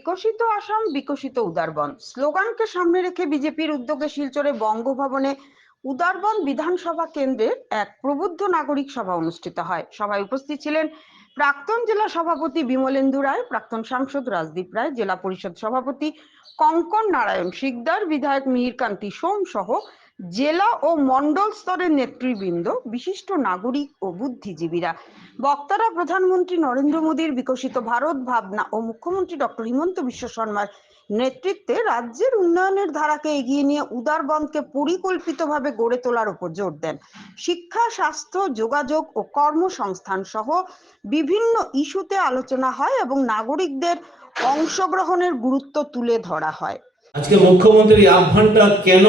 বিকশিত আসাম বিকশিত উদারবন স্লোগানকে সামনে রেখে বিজেপির উদ্যোগে শিলচরে বঙ্গভবনে উদারবন বিধানসভা কেন্দ্রের এক প্রবুদ্ধ নাগরিক সভা অনুষ্ঠিত হয়। সভায় উপস্থিত ছিলেন প্রাক্তন জেলা সভাপতি বিমলেন্দু রায়, প্রাক্তন সাংসদ রাজদীপ রায়, জেলা পরিষদ সভাপতি কঙ্কন নারায়ণ শিকদার, বিধায়ক মিহিরকান্তি সোম সহ জেলা ও মন্ডল স্তরের নেতৃবৃন্দ, বিশিষ্ট নাগরিক ও বুদ্ধিজীবীরা। বক্তারা প্রধানমন্ত্রী নরেন্দ্র মোদীর বিকশিত ভারত ভাবনা ও মুখ্যমন্ত্রী ডক্টর হিমন্ত বিশ্ব শর্মার নেতৃত্বে রাজ্যের উন্নয়নের ধারাকে এগিয়ে নিয়ে উদারবনকে পরিকল্পিতভাবে গড়ে তোলার উপর জোর দেন। শিক্ষা, স্বাস্থ্য, যোগাযোগ ও কর্মসংস্থান সহ বিভিন্ন ইস্যুতে আলোচনা হয় এবং নাগরিকদের অংশগ্রহণের গুরুত্ব তুলে ধরা হয়। আজকে মুখ্যমন্ত্রীর আহ্বানটা কেন,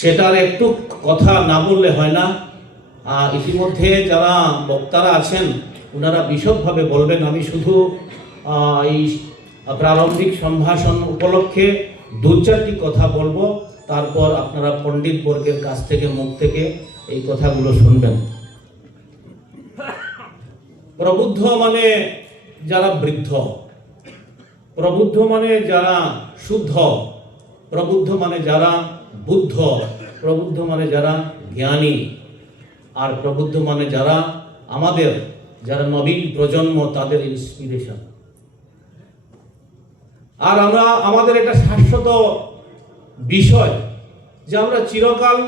সেটার একটু কথা না বললে হয় না। ইতিমধ্যে যারা বক্তারা আছেন ওনারা বিশদভাবে বলবেন। আমি শুধু এই প্রারম্ভিক সম্ভাষণ উপলক্ষে দু চারটি কথা বলবো, তারপর আপনারা পণ্ডিত বর্গের কাছ থেকে, মুখ থেকে এই কথাগুলো শুনবেন। প্রবুদ্ধ মানে যারা বৃদ্ধ, প্রবুদ্ধ মানে যারা শুদ্ধ, প্রবুদ্ধ মানে যারা বুদ্ধ, প্রবুদ্ধ মানে যারা জ্ঞানী, আর প্রবুদ্ধ মানে যারা আমাদের যারা নবীন প্রজন্ম, তাদের ইন্সপিরেশন। আর আমরা আমাদের একটা শাশ্বত বিষয় যে আমরা চিরকাল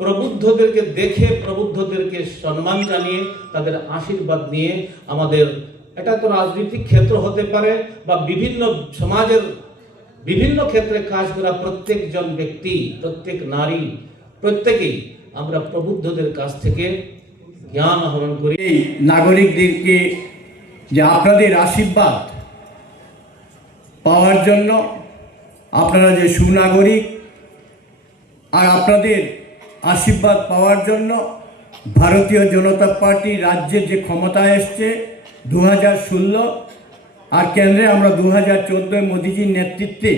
প্রবুদ্ধদেরকে দেখে, প্রবুদ্ধদেরকে সম্মান জানিয়ে, তাদের আশীর্বাদ নিয়ে আমাদের, এটা তো রাজনৈতিক ক্ষেত্র হতে পারে বা বিভিন্ন সমাজের বিভিন্ন ক্ষেত্রে কাজ করা প্রত্যেকজন ব্যক্তি, প্রত্যেক নারী, প্রত্যেকেই আমরা প্রবুদ্ধদের কাছ থেকে জ্ঞান আহরণ করি। এই নাগরিকদেরকে যে আপনাদের আশীর্বাদ পাওয়ার জন্য, আপনারা যে সুনাগরিক, আর আপনাদের আশীর্বাদ পাওয়ার জন্য ভারতীয় জনতা পার্টি রাজ্যে যে ক্ষমতায় এসছে 2016, আর কেন্দ্রে আমরা 2014 মোদিজির নেতৃত্বে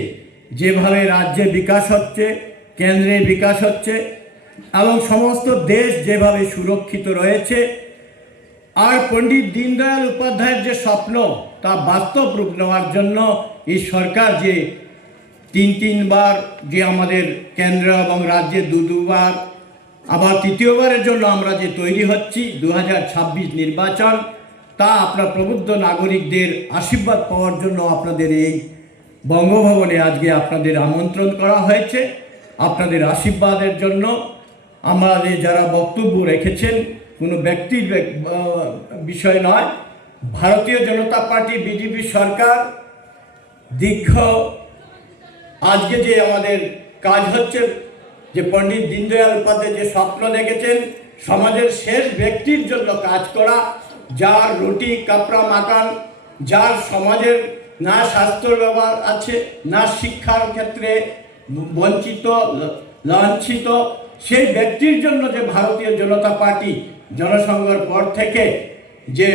যেভাবে রাজ্যে বিকাশ হচ্ছে, কেন্দ্রে বিকাশ হচ্ছে এবং সমস্ত দেশ যেভাবে সুরক্ষিত রয়েছে, আর পণ্ডিত দীনদয়াল উপাধ্যায়ের যে স্বপ্ন তা বাস্তব রূপ নেওয়ার জন্য এই সরকার যে তিনবার যে আমাদের কেন্দ্র এবং রাজ্যে দুবার, আবার তৃতীয়বারের জন্য আমরা যে তৈরি হচ্ছি 2026 নির্বাচন, তা আপনার প্রবুদ্ধ নাগরিকদের আশীর্বাদ পাওয়ার জন্য আপনাদের এই বঙ্গভবনে আজকে আপনাদের আমন্ত্রণ করা হয়েছে। আপনাদের আশীর্বাদের জন্য আমাদের যারা বক্তব্য রেখেছেন কোনো ব্যক্তির বিষয় নয়, ভারতীয় জনতা পার্টি বিজেপি সরকার দীর্ঘ আজকে যে আমাদের কাজ হচ্ছে, যে পণ্ডিত দীনদয়াল উপাধ্যায় যে স্বপ্ন দেখেছেন সমাজের শেষ ব্যক্তির জন্য কাজ করা, যার রুটি কাপড়া মাকান, যার সমাজের না স্বাস্থ্য ব্যবহার আছে, না শিক্ষার ক্ষেত্রে বঞ্চিত, লাঞ্ছিত, সেই ব্যক্তির জন্য যে ভারতীয় জনতা পার্টি জনসংঘের পর থেকে যে